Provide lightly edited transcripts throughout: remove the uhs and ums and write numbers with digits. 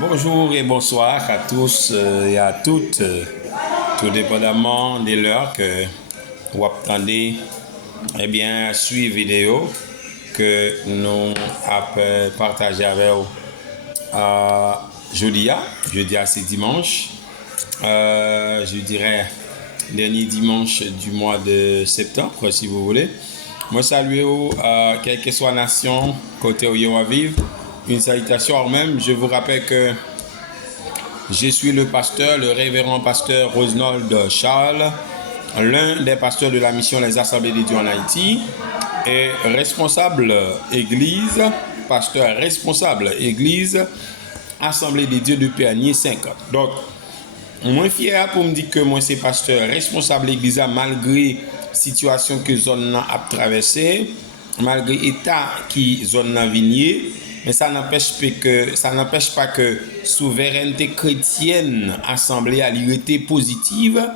Bonjour et bonsoir à tous et à toutes, tout dépendamment de l'heure que vous attendez, suivre vidéo que nous avons partagé avec vous jeudi, c'est dimanche, je dirais dernier dimanche du mois de septembre, si vous voulez. Moi, salue quelle que soit la nation, côté où vous vivre. Une salutation même. Je vous rappelle que je suis le pasteur, le révérend pasteur Rosnold Charles, l'un des pasteurs de la mission Les Assemblées de Dieu en Haïti et responsable église, pasteur responsable église, Assemblée de Dieu de Pérnier 50. Donc, moi fier pour me dire que moi c'est pasteur responsable église malgré situation que zone a traversé, malgré état qui zone a vigné. Mais ça n'empêche pas que souveraineté chrétienne assemblée à l'unité positive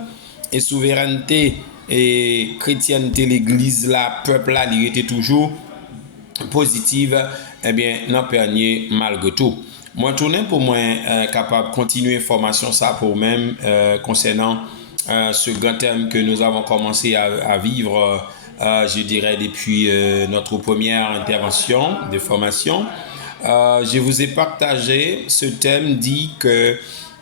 et souveraineté et chrétienté l'église là, peuple là, l'unité toujours positive, n'a permis malgré tout. Moi tourner pour moi capable de continuer formation ça pour même concernant ce grand thème que nous avons commencé à vivre je dirais depuis notre première intervention de formation. Je vous ai partagé ce thème dit que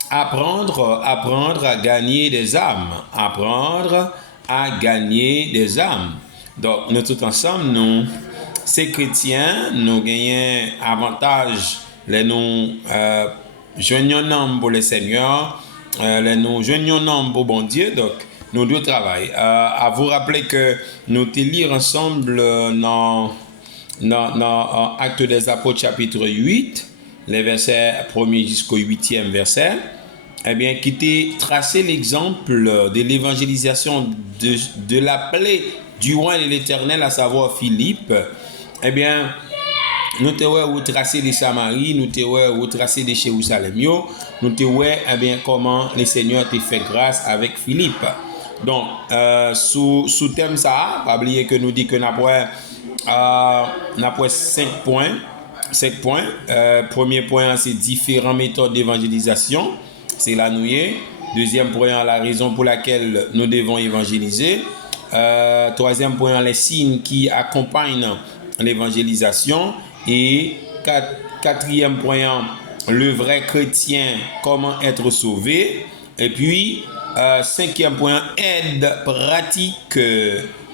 apprendre à gagner des âmes. Apprendre à gagner des âmes. Donc, nous tous ensemble, nous, ces chrétiens, nous gagnons avantage, les nous joignons pour le Seigneur, les nous joignons pour bon Dieu. Donc, nous deux travaillons. À vous rappeler que nous te lire ensemble dans Actes des Apôtres chapitre 8, les versets 1er jusqu'au 8e verset, qui t'a tracé l'exemple de l'évangélisation de l'appelé du roi de l'Éternel, à savoir Philippe. Nous t'avons retracé les Samaries, nous t'avons retracé les Jérusalem, nous t'avons comment le Seigneur t'a fait grâce avec Philippe. Donc, sous thème ça, pas oublier que nous dit que nous avons 5 points. 5 points. Premier point, c'est différentes méthodes d'évangélisation. C'est là nous y est. Deuxième point, la raison pour laquelle nous devons évangéliser. Troisième point, les signes qui accompagnent l'évangélisation. Et quatrième point, le vrai chrétien, comment être sauvé. Et puis, cinquième point, aide pratique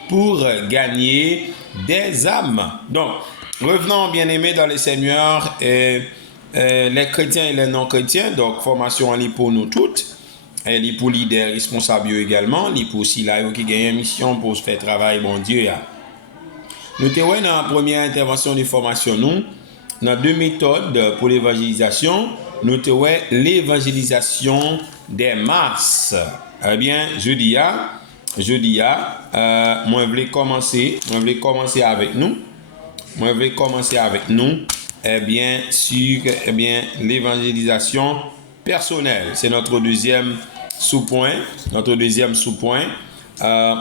pour gagner des âmes. Donc, revenons bien aimés dans le Seigneur, les chrétiens et les non-chrétiens. Donc, formation en ligne pour nous toutes. Elle est pour leaders responsables également. Elle est pour aussi là qui gagne une mission pour se faire travail, bon Dieu. Nous te voyons dans la première intervention de formation, nous, dans deux méthodes pour l'évangélisation. Nous te voyons l'évangélisation des masses. Jeudi, moi je vais commencer avec nous. Sur l'évangélisation personnelle. C'est notre deuxième sous-point.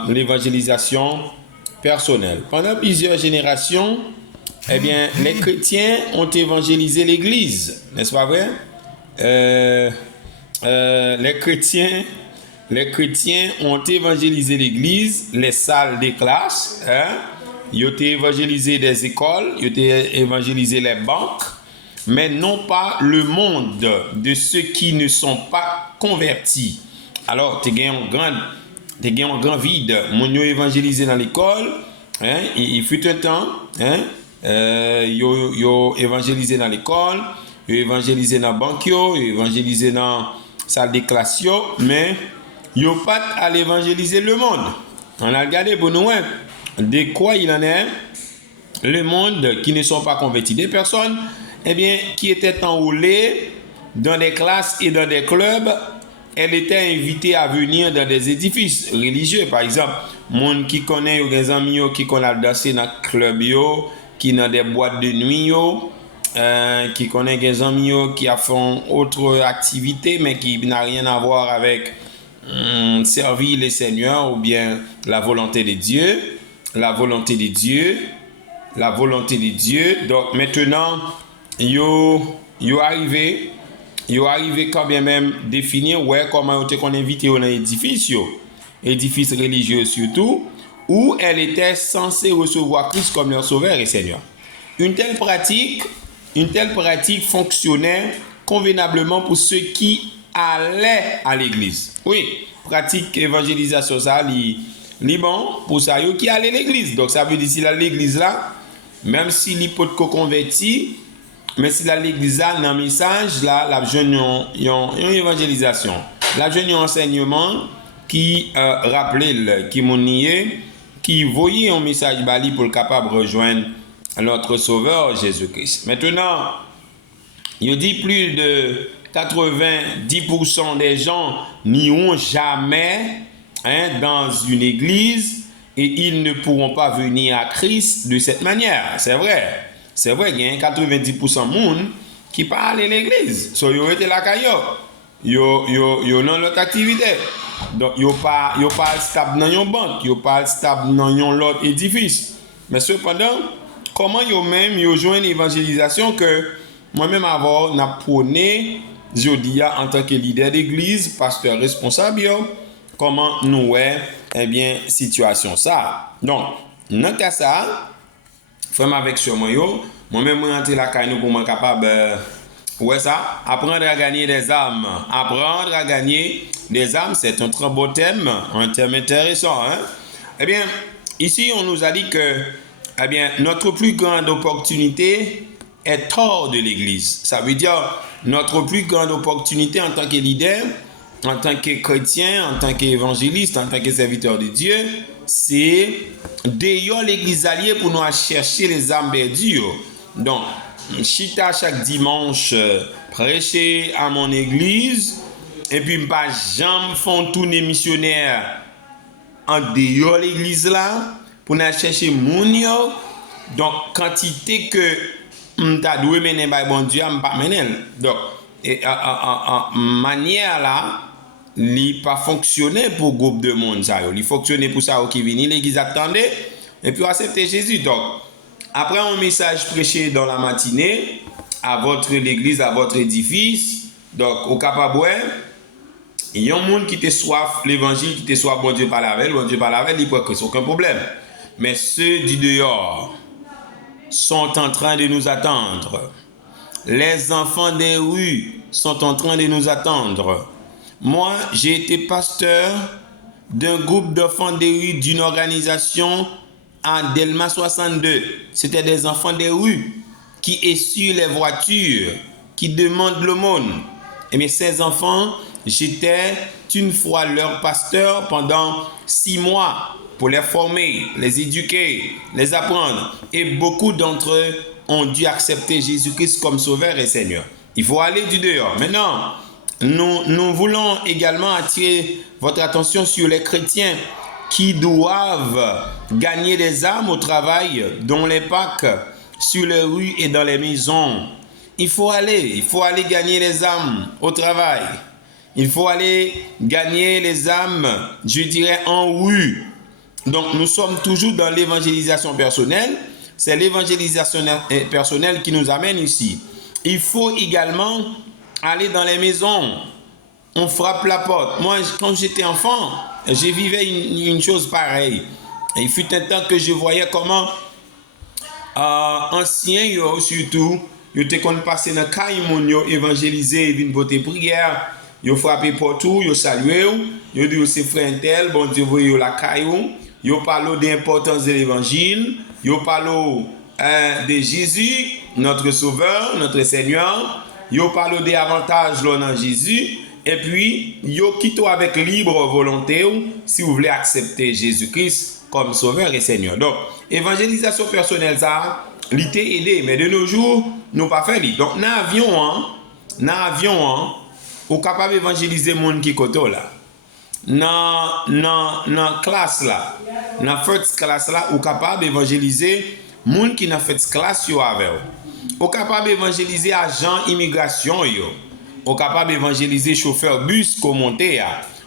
L'évangélisation personnelle. Pendant plusieurs générations, les chrétiens ont évangélisé l'Église, n'est-ce pas vrai? Les chrétiens ont évangélisé l'Église, les salles des classes, ils ont évangélisé des écoles, ils ont évangélisé les banques, mais non pas le monde de ceux qui ne sont pas convertis. Alors, tu as un grand vide. Mon yo évangélisé dans l'école, il fut un temps, yo évangélisé dans l'école, yo évangélisé dans la banque, yo évangélisé dans la salle des classes, mais yo pas à évangéliser le monde. On a regardé pour nous, de quoi il en est, le monde qui ne sont pas convertis. Des personnes, qui étaient enroulées dans des classes et dans des clubs, elles étaient invitées à venir dans des édifices religieux. Par exemple, monde qui connaît des amis qui connaissent danser dans des clubs, qui dans des boîtes de nuit, qui connaît des amis qui font autre activité, mais qui n'a rien à voir avec servir les seigneurs ou bien la volonté de Dieu. Donc maintenant, yo arrivé ils arrivé quand bien même définir comment ils qu'on invité dans l'édifice, édifice religieux surtout, où elle était censée recevoir Christ comme leur sauveur et Seigneur. Une telle pratique fonctionnait convenablement pour ceux qui allaient à l'église. Oui, pratique évangélisation ça, bon pour ça qui allait à l'église. Donc ça veut dire s'il a l'église là, même s'il n'est pas converti, mais s'il a l'église là, dans le message là, la jeune une évangélisation, la jeune enseignement qui rappelait, qui monnier, qui voyait un message bali pour le capable rejoindre notre Sauveur Jésus-Christ. Maintenant, il dit plus de 90% des gens n'iront jamais dans une église et ils ne pourront pas venir à Christ de cette manière. C'est vrai. C'est vrai qu'il y a 90% de monde qui parlent à l'église. So, ils ont été là, ils ont l'autre activité. Donc, ils n'ont pas stable dans une banque, ils n'ont pas stable dans un autre édifice. Mais cependant, comment ils ont joué une évangélisation que moi-même avant, n'a prôné, je dis en tant que leader d'église, pasteur responsable, comment nous situation ça. Donc, dans le cas ça, frère avec sur moi-même rentrer la caille pour moi capable ça, apprendre à gagner des âmes. Apprendre à gagner des âmes, c'est un très beau thème, un thème intéressant. Eh bien, ici, on nous a dit que notre plus grande opportunité est hors de l'église. Ça veut dire notre plus grande opportunité en tant que leader, en tant que chrétien, en tant qu'évangéliste, en tant que serviteur de Dieu, c'est d'ailleurs l'église alliée pour nous chercher les âmes perdues. Donc, chita chaque dimanche, prêcher à mon église, et puis pas jamais font tourner missionnaire en dehors l'église là, pour nous chercher moun yo. Donc, quantité que m'ta doué mener by bon Dieu, m'pa mener. Donc, manière là, il pas fonctionner pour groupe de monde ça yo. Il fonctionner pour ça qui vient l'église attendait et puis accepter Jésus. Donc, après un message prêché dans la matinée à votre église, à votre édifice, donc au capable il y a un monde qui te soif l'évangile, qui te soif bon Dieu par la veille, il peut que aucun problème. Mais ceux du dehors sont en train de nous attendre. Les enfants des rues sont en train de nous attendre. Moi, j'ai été pasteur d'un groupe d'enfants des rues d'une organisation à Delma 62. C'était des enfants des rues qui essuient les voitures, qui demandent l'aumône. Et bien, ces enfants, j'étais une fois leur pasteur pendant 6 mois pour les former, les éduquer, les apprendre. Et beaucoup d'entre eux ont dû accepter Jésus-Christ comme Sauveur et Seigneur. Il faut aller du dehors. Maintenant, nous voulons également attirer votre attention sur les chrétiens qui doivent gagner des âmes au travail, dont les Pâques, sur les rues et dans les maisons. Il faut aller gagner les âmes au travail. Il faut aller gagner les âmes, je dirais, en rue. Donc, nous sommes toujours dans l'évangélisation personnelle. C'est l'évangélisation personnelle qui nous amène ici. Il faut également aller dans les maisons. On frappe la porte. Moi, quand j'étais enfant, je vivais une chose pareille. Il fut un temps que je voyais comment anciens, surtout, ils étaient passés dans le cas, ils évangéliser, ils voter prière, ils frappaient partout, ils saluaient, ils disaient c'est frère tel, bon Dieu, voyez la caillou, ils parlent de l'importance de l'évangile, ils parlent de Jésus, notre Sauveur, notre Seigneur, ils parlent des avantages dans Jésus, et puis ils quittent avec libre volonté si vous voulez accepter Jésus-Christ comme Sauveur et Seigneur. Donc, évangélisation personnelle, ça, l'ité aidé, mais de nos jours, nous pas fait. Donc, dans l'avion, on capable d'évangéliser les gens qui sont là. Dans la classe là, dans la first class là, on capable d'évangéliser les gens qui dans first class yo avec. On capable d'évangéliser agents immigration yo. On capable d'évangéliser chauffeur bus commenté.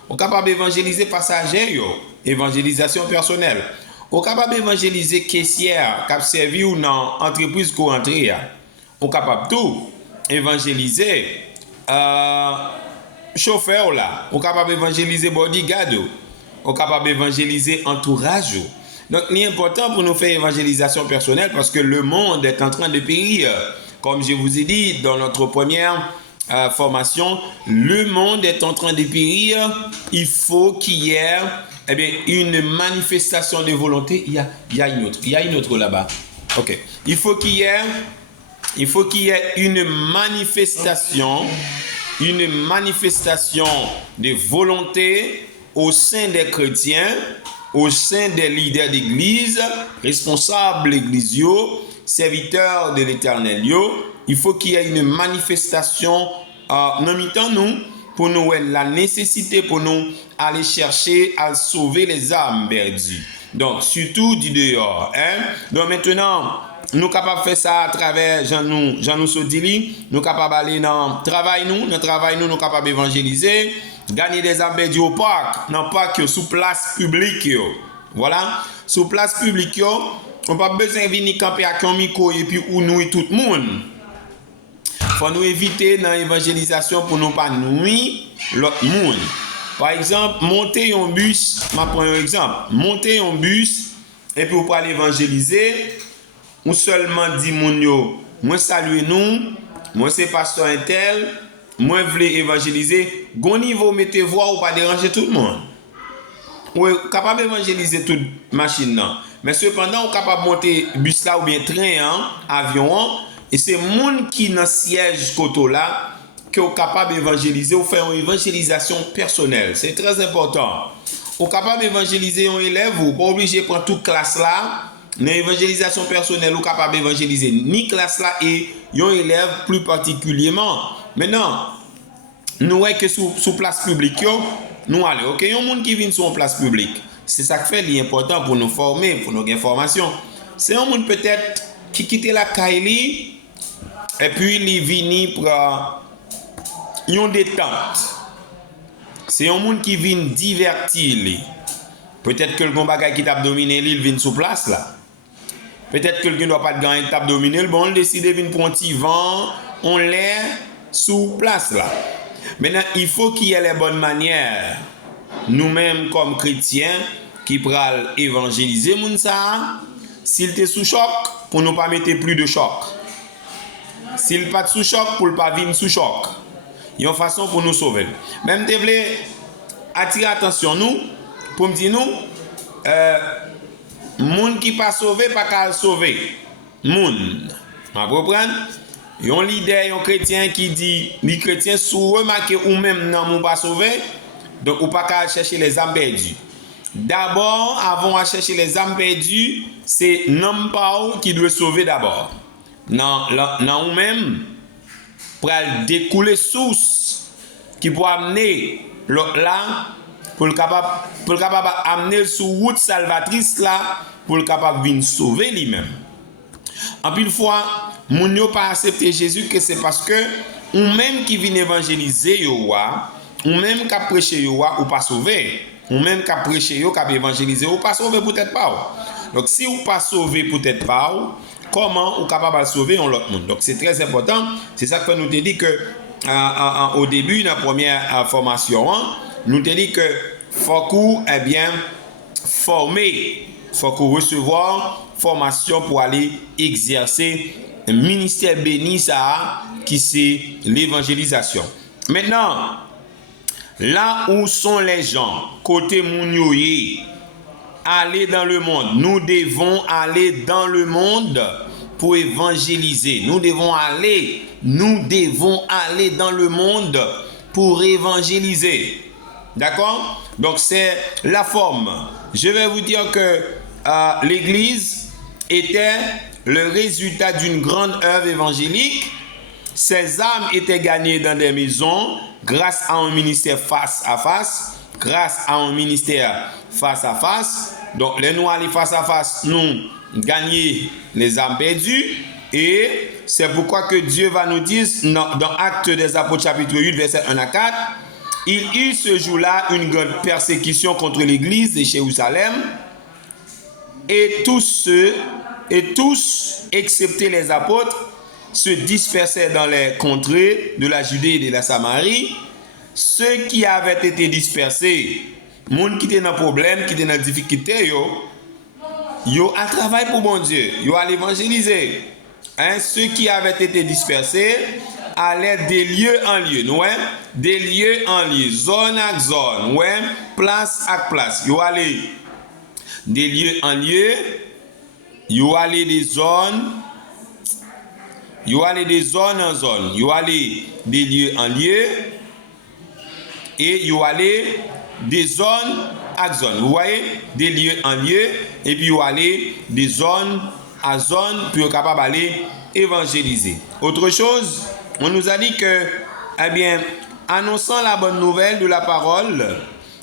On capable d'évangéliser passagers yo. Évangélisation personnelle. On capable d'évangéliser caissière qui a servi ou dans entreprise courantée. On capable tout évangéliser chauffeur là, on est capable d'évangéliser bodyguard, on est capable d'évangéliser entourage. Donc, c'est important pour nous faire évangélisation personnelle parce que le monde est en train de périr. Comme je vous ai dit dans notre première formation, le monde est en train de périr. Il faut qu'il y ait une manifestation de volonté. Il y a une autre là-bas. Ok. Il faut qu'il y ait une manifestation de volonté au sein des chrétiens, au sein des leaders d'église, responsables de l'église, serviteurs de l'éternel. Il faut qu'il y ait une manifestation dans nous pour nous la nécessité pour nous aller chercher à sauver les âmes perdues. Donc, surtout du dehors. Donc, maintenant, nous sommes capables de faire ça à travers Jean-nous Sodili. Nous sommes capables d'aller dans le travail, nous sommes capables d'évangéliser, gagner des âmes perdues au parc, dans le parc, sous place publique. Voilà, sous place publique, on n'a pas besoin de venir camper à un micro et puis où nous et tout le monde. Il faut nous éviter dans l'évangélisation pour ne pas nuire l'autre monde. Par exemple, monter un bus, je prends un exemple, monter un bus et puis pour aller évangéliser, ou seulement dit moi salue nous, moi c'est pasteur un tel, moi voulais évangéliser, gon niveau mettez voix ou pas déranger tout le monde. Ou capable d'évangéliser toute machine là. Mais cependant, on est capable de monter bus là ou bien train, avion, et c'est monde qui dans siège côté là que est capable d'évangéliser ou faire une évangélisation personnelle. C'est très important. On est capable d'évangéliser un élève ou pas obligé de prendre toute classe là. Dans l'évangélisation personnelle, on est capable d'évangéliser ni classe là et un élève plus particulièrement. Maintenant, nous voyons que sous place publique, nous allons. Ok, il y a un monde qui vient sur une place publique. C'est ça qui fait l'important pour nous former, pour nos informations. C'est un monde peut-être qui quitte la Kaili et puis il vient pour une détente. C'est un monde qui vient divertir. Peut-être que le bon bagage qui t'a dominé, il vient sous place là. Peut-être que quelqu'un ne doit pas gagner t'a dominé, bon, on décide de venir pour un petit vent, on l'est sous place là. Maintenant, il faut qu'il y ait les bonnes manières. Nous-mêmes, comme chrétiens, qui pral évangéliser moun ça, s'il était sous choc, pour ne pas mettre plus de choc. S'il pas sous choc, pour ne pas venir sous choc. Il y a une façon pour nous sauver. Même te voulez attirer attention nous, pour me dire nous, moun qui pas sauvé, pas qu'à sauver. Moun. Vous comprenez? Il y a un leader, un chrétien qui dit, les chrétiens sous remarquer ou même non pas sauvé, donc ou pas qu'à chercher les âmes perdues. D'abord, avant à chercher les âmes perdues, c'est non pas qui doit sauver d'abord. Non ou même pour découler source qui peut amener l'autre là pour le capable amener sur route salvatrice là pour le capable venir sauver lui-même. En plus fois, moun yo pas accepter Jésus que c'est parce que ou même qui vient évangéliser yo ou même qui prêcher yo ou pas sauver, ou même qui prêcher yo qui évangéliser ou pas sauver peut-être pas. Donc si ou pas sauver peut-être pas, comment ou capable de sauver l'autre monde. Donc c'est très important, c'est ça que nous te dit que au début de la première formation, nous te dit que faut qu'on former, faut qu'on recevoir formation pour aller exercer un ministère béni ça qui c'est l'évangélisation. Maintenant, là où sont les gens côté mounioye, aller dans le monde. Nous devons aller dans le monde pour évangéliser. Nous devons aller dans le monde pour évangéliser. D'accord? Donc c'est la forme. Je vais vous dire que l'Église était le résultat d'une grande œuvre évangélique. Ces âmes étaient gagnées dans des maisons grâce à un ministère face à face. Donc, les nous aller face à face, nous gagner les âmes perdues. Et c'est pourquoi que Dieu va nous dire dans Actes des Apôtres chapitre 8, verset 1 à 4, il eut ce jour-là une grande persécution contre l'église de Jérusalem. Et tous, excepté les apôtres, se dispersaient dans les contrées de la Judée et de la Samarie, ceux qui avaient été dispersés, gens qui étaient dans problème, qui étaient dans difficulté, yo a travaillé pour bon Dieu, yo à l'évangéliser. Hein, ceux qui avaient été dispersés allaient des lieux en lieu, ouais, des lieux en lieu, zone à zone, ouais, place à place. Yo allez des lieux en lieu, yo allez des zones, yo allez des zones en zone, yo allez des lieux en lieu et yo allez des zones à zone. Vous voyez, des lieux en lieu et puis yo allez des zones à zone pour être capable d'aller évangéliser. Autre chose, on nous a dit que, eh bien, annonçant la bonne nouvelle de la parole,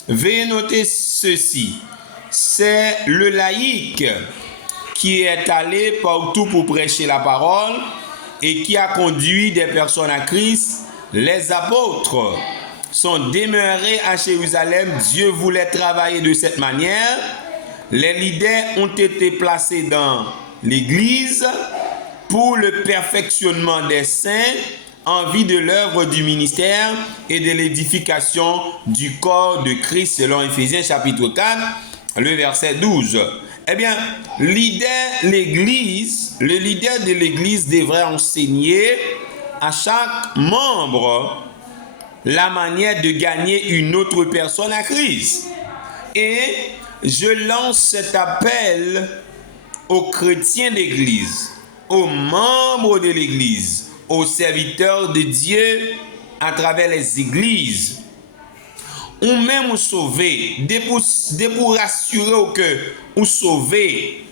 veuillez noter ceci. C'est le laïc qui est allé partout pour prêcher la parole et qui a conduit des personnes à Christ. Les apôtres sont demeurés à Jérusalem. Dieu voulait travailler de cette manière. Les leaders ont été placés dans l'Église pour le perfectionnement des saints en vue de l'œuvre du ministère et de l'édification du corps de Christ selon Éphésiens chapitre 4, le verset 12. Eh bien, le leader de l'Église devrait enseigner à chaque membre la manière de gagner une autre personne à Christ. Et je lance cet appel aux chrétiens d'Église, aux membres de l'Église, aux serviteurs de Dieu à travers les églises, ou même sauver, pour rassurer que ou sauver,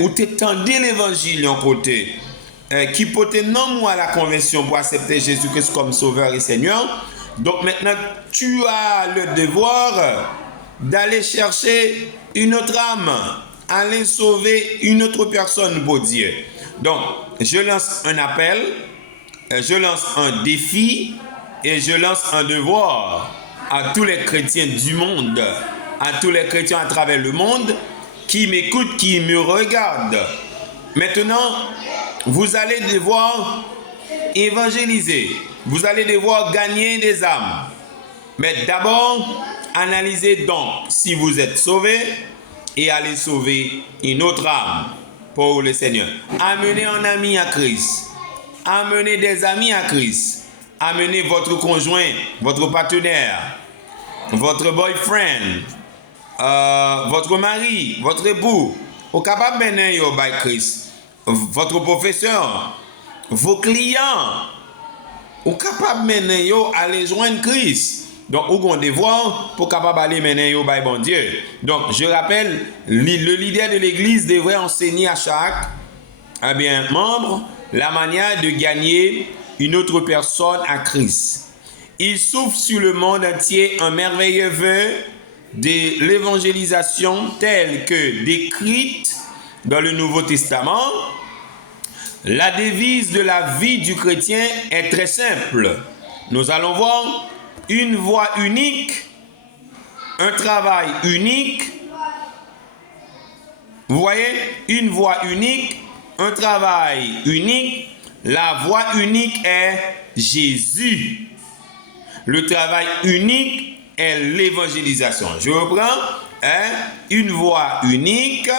ou t'étendre l'évangile en côté, qui peut être non à la conversion pour accepter Jésus-Christ comme sauveur et Seigneur. Donc maintenant, tu as le devoir d'aller chercher une autre âme, aller sauver une autre personne pour Dieu. Donc, je lance un appel, je lance un défi et je lance un devoir à tous les chrétiens du monde, à tous les chrétiens à travers le monde qui m'écoutent, qui me regardent. Maintenant, vous allez devoir évangéliser, vous allez devoir gagner des âmes. Mais d'abord, analysez donc si vous êtes sauvé et allez sauver une autre âme pour le Seigneur. Amenez un ami à Christ. Amenez des amis à Christ. Amenez votre conjoint, votre partenaire, votre boyfriend, votre mari, votre époux. Au capable de mener au by Christ. Votre professeur, vos clients. Au capable de mener à aller joindre Christ. Donc, vous avez un devoir pour capable aller mener au bon Dieu. Donc, je rappelle, le leader de l'Église devrait enseigner à chaque membre la manière de gagner une autre personne à Christ. Il souffle sur le monde entier un merveilleux vœu de l'évangélisation telle que décrite dans le Nouveau Testament. La devise de la vie du chrétien est très simple. Nous allons voir une voie unique, un travail unique. Vous voyez, une voie unique, un travail unique. La voie unique est Jésus. Le travail unique est l'évangélisation. Je reprends, une voie unique,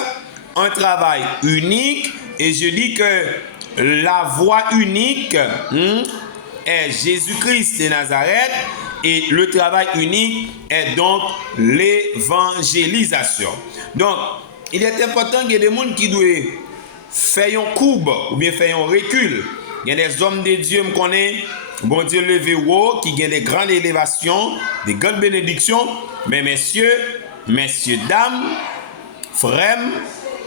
un travail unique, et je dis que la voie unique est Jésus-Christ de Nazareth, et le travail unique est donc l'évangélisation. Donc, il est important qu'il y ait des gens qui doivent faire un courbe ou bien faire un recul. Il y a des hommes de Dieu, me connaissent, bon Dieu levé haut, qui ont des grandes élévations, des grandes bénédictions. Mais messieurs, dames, frères,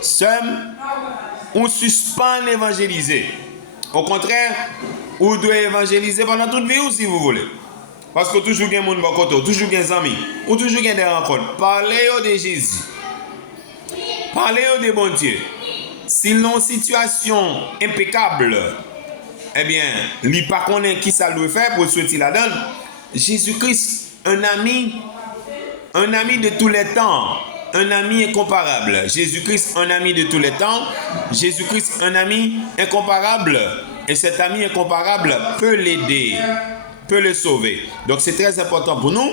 sœurs, on suspend l'évangéliser. Au contraire, on doit évangéliser pendant toute vie si vous voulez. Parce que toujours il y a des gens, toujours des amis, ou toujours il y a des rencontres. Parlez de Jésus. Parlez de bon Dieu. S'ils ont une situation impeccable, eh bien, il n'y a pas qui ça doit faire pour souhaiter la donne. Jésus-Christ, un ami de tous les temps, un ami incomparable. Jésus-Christ, un ami de tous les temps. Jésus-Christ, un ami incomparable. et cet ami incomparable peut l'aider, peut le sauver. Donc c'est très important pour nous.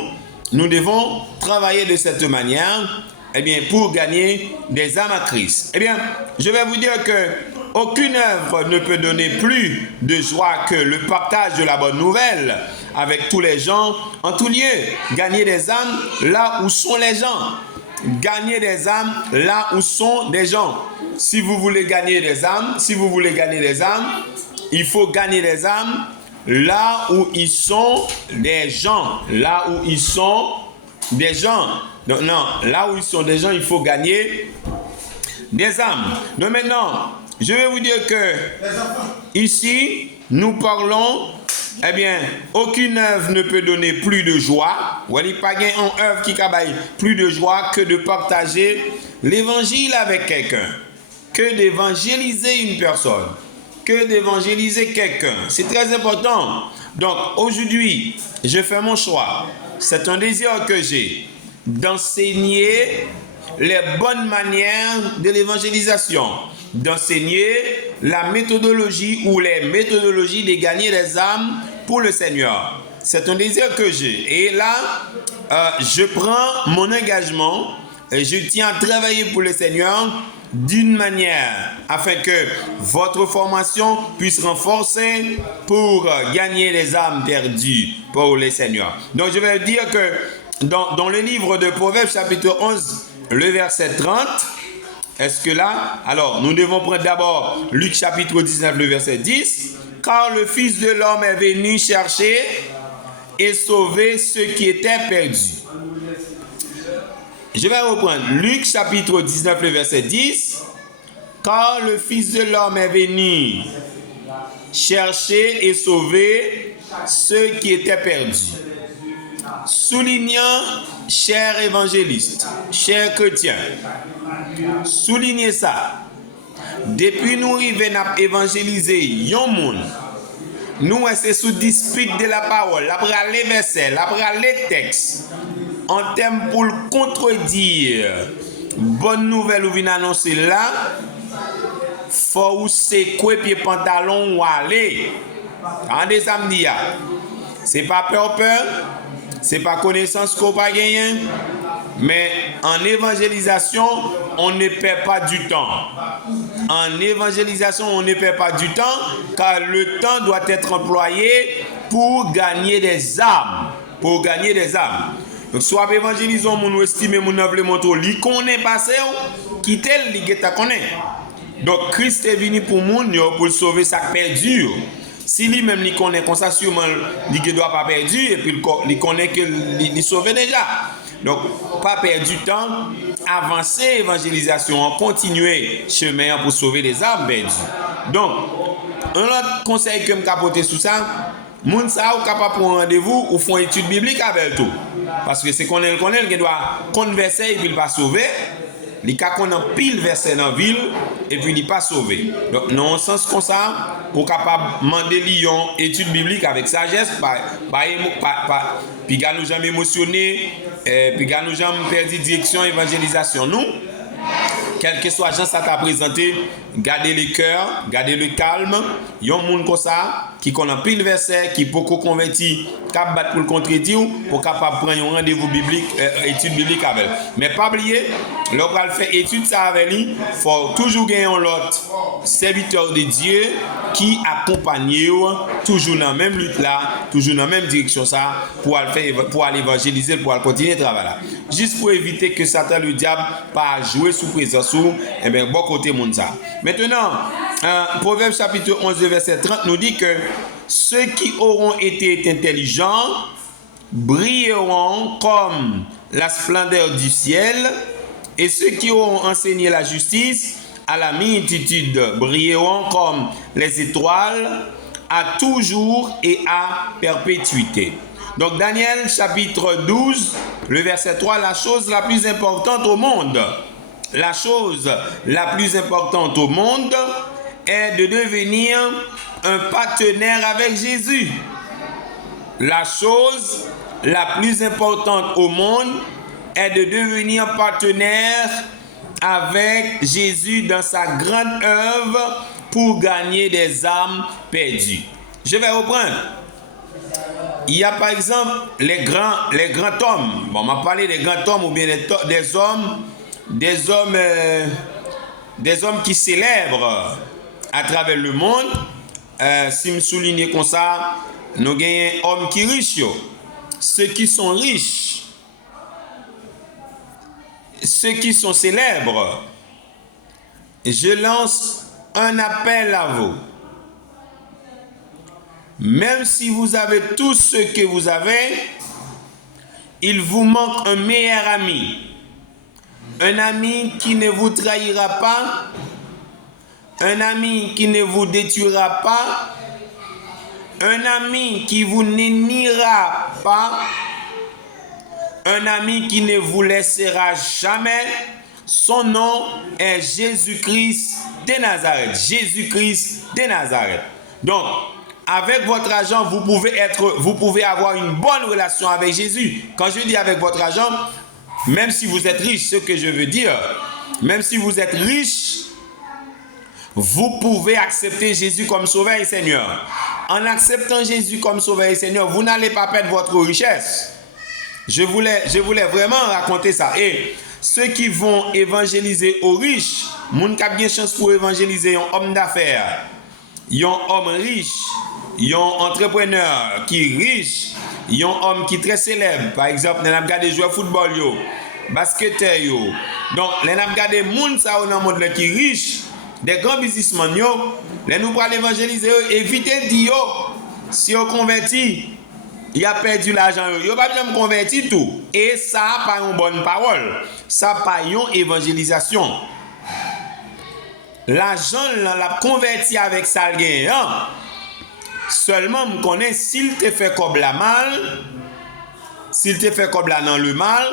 Nous devons travailler de cette manière, eh bien, pour gagner des âmes à Christ. Eh bien, je vais vous dire que aucune œuvre ne peut donner plus de joie que le partage de la bonne nouvelle avec tous les gens, en tout lieu. Gagner des âmes là où sont les gens. Gagner des âmes là où sont des gens. Si vous voulez gagner des âmes, il faut gagner des âmes là où ils sont des gens. Là où ils sont des gens. Donc, non, là où ils sont des gens, il faut gagner des âmes. Donc maintenant, je vais vous dire que ici, nous parlons, eh bien, aucune œuvre ne peut donner plus de joie. Ou il n'y a pas une œuvre qui cabaye plus de joie que de partager l'évangile avec quelqu'un, que d'évangéliser une personne, que d'évangéliser quelqu'un. C'est très important. Donc aujourd'hui, je fais mon choix. C'est un désir que j'ai d'enseigner les bonnes manières de l'évangélisation, d'enseigner la méthodologie ou les méthodologies de gagner des âmes pour le Seigneur. C'est un désir que j'ai. Et là, je prends mon engagement et je tiens à travailler pour le Seigneur d'une manière afin que votre formation puisse renforcer pour gagner les âmes perdues pour le Seigneur. Donc je vais dire que dans le livre de Proverbes chapitre 11, le verset 30, est-ce que là, alors nous devons prendre d'abord Luc chapitre 19, le verset 10, car le Fils de l'homme est venu chercher et sauver ceux qui étaient perdus. Je vais reprendre Luc chapitre 19, le verset 10, car le Fils de l'homme est venu chercher et sauver ceux qui étaient perdus. Soulignant, cher évangéliste, cher chrétien, soulignez ça. Depuis nous arrivons à évangéliser yon moun, nous c'est sous dispute de la parole, après les versets, après les textes, en termes pour le contredire, bonne nouvelle ou vient annoncer là, faut ou c'est quoi pied pantalon ou aller. En des samedis, c'est pas peur, c'est pas connaissance qu'on pas gagner, mais en évangélisation, on ne perd pas du temps. En évangélisation, on ne perd pas du temps, car le temps doit être employé pour gagner des âmes. Pour gagner des âmes. Donc, soit évangélisons, mon estime, mon œuvre, mon tour, li connaît passé, quitter li geta connaît. Donc, Christ est venu pour moun, pour sauver sa perdu. Si lui-même il connaît comme ça, sûrement il ne doit pas perdre et puis il connaît que il sauvé déjà. Donc, pas perdre du temps, avancer évangélisation, continuer chemin pour sauver les âmes perdues. Donc, un autre conseil que je peux apporter sur ça, moun sa ou capable pour un rendez-vous ou font étude biblique avec tout. Parce que c'est qu'on il doit converser et puis il va sauver. Il a qu'on a pile verset dans la ville et puis il n'est pas sauvé. Donc, dans un sens comme ça, on est capable de demander une étude biblique avec sagesse, puis nous jamais émotionné, puis nous jamais perdu direction évangélisation. Nous, quel que soit gens ça t'a présenté, gardez le cœur, gardez le calme. Il y a un monde comme ça qui connaît pile verset, qui peut convertir, cap battre pour le contredire, pour capable prendre un rendez-vous biblique, étude biblique avec. Mais pas oublier, lorsqu'on fait étude ça avec lui, faut toujours gagner un autre serviteur de Dieu qui accompagne toujours dans la même lutte là, toujours dans la même direction ça, pour aller évangéliser, pour aller continuer le travail là. Juste pour éviter que Satan le diable pas jouer sous présence ou et bien bon côté monde ça. Maintenant, Proverbe chapitre 11 verset 30 nous dit que ceux qui auront été intelligents brilleront comme la splendeur du ciel, et ceux qui auront enseigné la justice à la multitude brilleront comme les étoiles à toujours et à perpétuité. Donc Daniel chapitre 12, le verset 3, la chose la plus importante au monde, la chose la plus importante au monde est de devenir un partenaire avec Jésus. La chose la plus importante au monde est de devenir partenaire avec Jésus dans sa grande œuvre pour gagner des âmes perdues. Je vais reprendre. Il y a par exemple les grands hommes. Bon, on m'a parlé des grands hommes ou bien des hommes qui célèbrent à travers le monde. Si je souligne comme ça, nous avons des hommes qui sont riches. Ceux qui sont riches, ceux qui sont célèbres, je lance un appel à vous. Même si vous avez tout ce que vous avez, il vous manque un meilleur ami. Un ami qui ne vous trahira pas, un ami qui ne vous détruira pas, un ami qui vous n'éniera pas, un ami qui ne vous laissera jamais. Son nom est Jésus-Christ de Nazareth. Jésus-Christ de Nazareth. Donc, avec votre argent, vous pouvez avoir une bonne relation avec Jésus. Quand je dis avec votre argent, même si vous êtes riche, ce que je veux dire, même si vous êtes riche, vous pouvez accepter Jésus comme Sauveur et Seigneur. En acceptant Jésus comme Sauveur et Seigneur, vous n'allez pas perdre votre richesse. Je voulais vraiment raconter ça. Et ceux qui vont évangéliser aux riches, moun qui a bien chance pour évangéliser un homme d'affaires, un homme riche, un entrepreneur qui est riche, un homme qui est très célèbre. Par exemple, nous avons regardé joueurs de football, basketteur. Donc, nous avons regardé moun ça dans le monde qui est riche, des grands businessmen. Nous allons évangéliser, évitez de dire si on convertit, il a perdu l'argent, il n'a pas besoin de convertir tout. Et ça n'a pas une bonne parole. Ça n'a pas une évangélisation. L'argent, l'a converti avec ça. Seulement, je connais s'il te fait comme la mal, s'il te fait comme la dans le mal,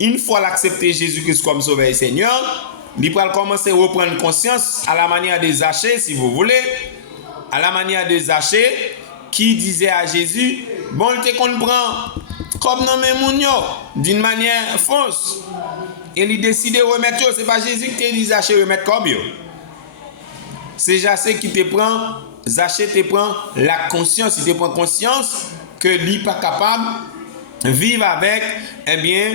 une fois l'accepter Jésus-Christ comme Sauveur et Seigneur, il va commencer à reprendre conscience à la manière de Zachée, si vous voulez, à la manière de Zachée, qui disait à Jésus, bon, il te comprend, comme non mais mounio, d'une manière fausse. Et il décide de remettre, c'est pas Jésus qui te dit Zachée remettre comme yo. C'est Zachée qui te prend, Zachée te prend la conscience, il te prend conscience que il n'est pas capable de vivre avec, eh bien,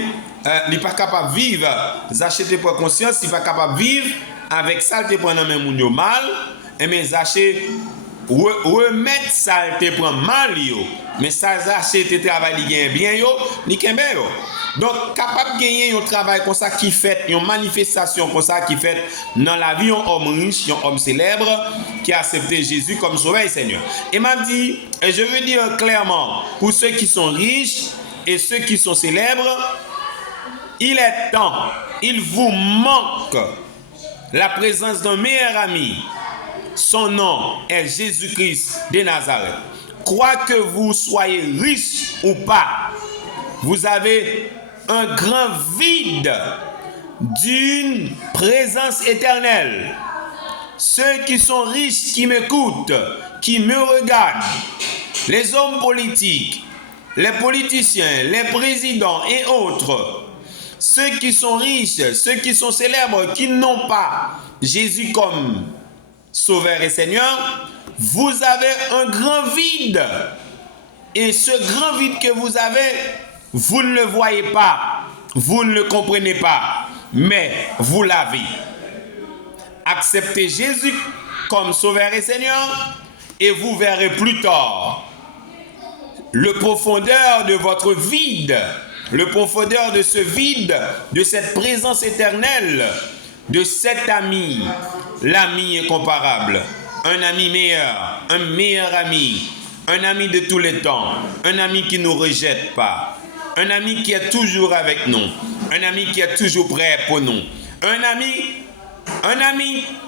il n'est pas capable de vivre. Zachée te prend conscience, il n'est pas capable de vivre avec ça, il te prend dans même mounio mal, eh bien, Zachée remettre ça te prend mal yo, mais ça Zachée te travail li bien yo, ni kembe yo. Donc capable gagner un travail comme ça qui fait une manifestation comme ça qui fait dans la vie un homme riche, un homme célèbre qui a accepté Jésus comme Sauveur et Seigneur. Et m'a dit, et je veux dire clairement pour ceux qui sont riches et ceux qui sont célèbres, il est temps, il vous manque la présence d'un meilleur ami. Son nom est Jésus-Christ de Nazareth. Quoi que vous soyez riche ou pas, vous avez un grand vide d'une présence éternelle. Ceux qui sont riches, qui m'écoutent, qui me regardent, les hommes politiques, les politiciens, les présidents et autres, ceux qui sont riches, ceux qui sont célèbres, qui n'ont pas Jésus comme Sauveur et Seigneur, vous avez un grand vide. Et ce grand vide que vous avez, vous ne le voyez pas, vous ne le comprenez pas, mais vous l'avez. Acceptez Jésus comme Sauveur et Seigneur et vous verrez plus tard le profondeur de votre vide, le profondeur de ce vide, de cette présence éternelle, de cet ami, l'ami incomparable, un ami meilleur, un meilleur ami, un ami de tous les temps, un ami qui ne nous rejette pas, un ami qui est toujours avec nous, un ami qui est toujours prêt pour nous, un ami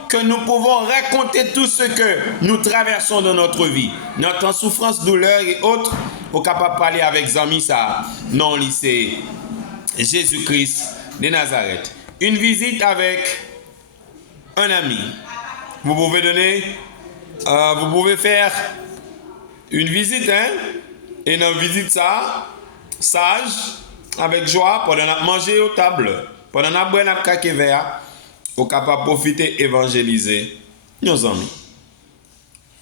que nous pouvons raconter tout ce que nous traversons dans notre vie, notre souffrance, douleur et autres, au capable de parler avec Zami, ça, non, lycée, Jésus-Christ de Nazareth. Une visite avec un ami. Vous pouvez faire une visite, hein? Et dans la visite ça, sage, avec joie, pendant manger aux tables, pendant boire un café vert, vous capable de profiter, évangéliser nos amis.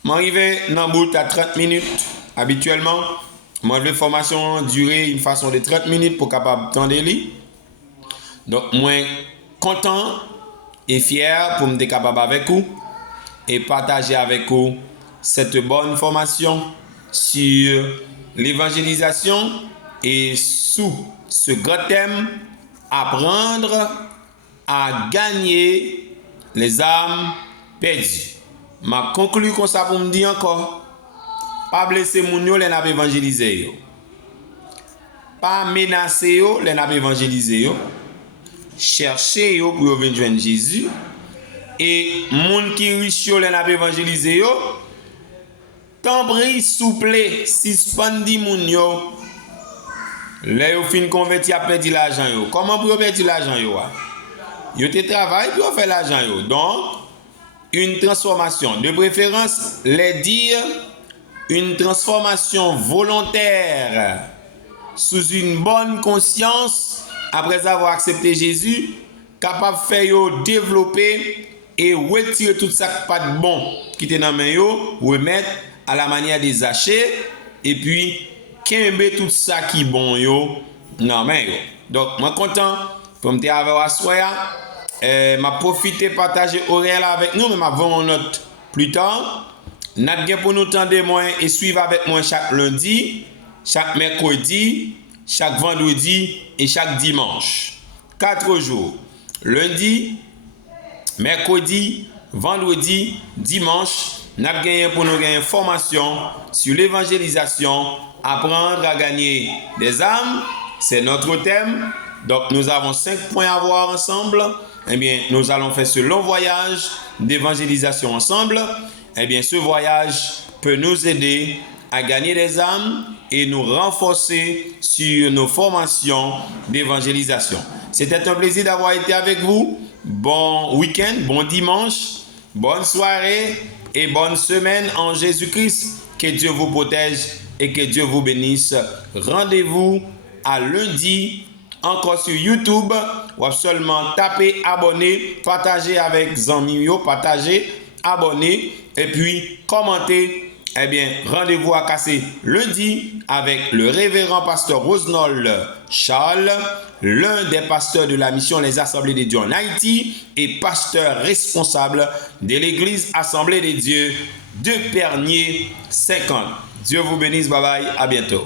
M'arrivé dans le bout à 30 minutes. Habituellement, moi, la formation durer une façon de 30 minutes pour capable tendre les. Donc, moi, content et fier pour me capable avec vous et partager avec vous cette bonne formation sur l'évangélisation et sous ce grand thème, apprendre à gagner les âmes perdues. Ma conclu comme ça pour me dire encore, pas blesser moun yo, les n'a évangéliser yo. Pas menacer yo, les n'a évangéliser yo. Chercher yo pour venir joindre Jésus. Et moun qui riche yo, les n'a évangéliser yo. Tambri souple, suspendi moun yo. Les yo fin converti a perdu l'argent yo. Comment pour perdre l'argent yo? Yo te travail pour faire l'argent yo. Donc une transformation, de préférence, les dire une transformation volontaire sous une bonne conscience après avoir accepté Jésus, capable de faire développer et retirer tout ça qui pas de bon qui était dans la main, remettre à la manière des achets et puis kembe tout ça qui bon yo dans main. Donc moi content pour me dire avec Assoya. M'a profité partager Aurel avec nous, mais m'a une note plus tard. N'a bien pour nous tendre moins et suivre avec moi chaque lundi, chaque mercredi, chaque vendredi et chaque dimanche. 4 jours. Lundi, mercredi, vendredi, dimanche, n'a gagné pour nous gagner formation sur l'évangélisation, apprendre à gagner des âmes. C'est notre thème. Donc nous avons 5 points à voir ensemble. Eh bien, nous allons faire ce long voyage d'évangélisation ensemble. Eh bien, ce voyage peut nous aider à gagner des âmes et nous renforcer sur nos formations d'évangélisation. C'était un plaisir d'avoir été avec vous. Bon week-end, bon dimanche, bonne soirée et bonne semaine en Jésus-Christ. Que Dieu vous protège et que Dieu vous bénisse. Rendez-vous à lundi. Encore sur YouTube, ou seulement taper abonner, partager avec Zanmi, partager, abonner et puis commenter. Eh bien, rendez-vous à casser lundi avec le révérend pasteur Rosenol Charles, l'un des pasteurs de la mission Les Assemblées des Dieux en Haïti et pasteur responsable de l'église Assemblée des Dieux de Pernier 50. Dieu vous bénisse, bye bye, à bientôt.